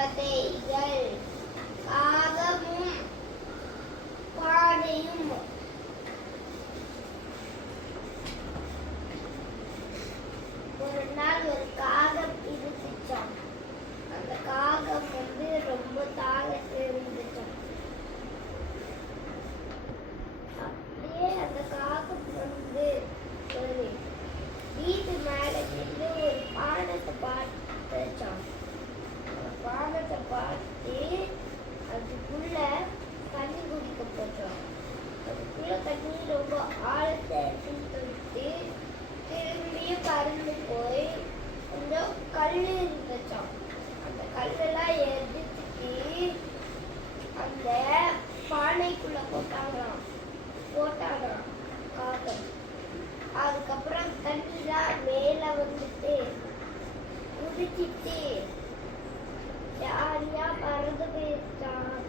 கதைகள். காகமும் பானையும். ஒரு நாள் ஒரு காகம் இருந்துச்சாம். அந்த காகம் ரொம்ப தாகத்தில் இருந்துச்சாம். அப்படியே அந்த காகம் ஒரு வீட்டு மேல நின்று ஒரு பானத்தை பார்த்துச்சாம். பானத்தை பார்த்து அதுக்குள்ள தண்ணி குடிக்க போச்சோம். அதுக்குள்ள தண்ணி ரொம்ப ஆழத்தை சொல்லிட்டு திரும்பியும் பறந்து போய் கொஞ்சம் கல் இருந்துச்சாம். அந்த கல்லெல்லாம் எடுத்துட்டு அந்த பானைக்குள்ள போட்டாங்களாம் காகம். அதுக்கப்புறம் தண்ணிலாம் மேல வந்துட்டு குதிச்சிட்டு ஜாலியா பறந்து போயிருச்சான்.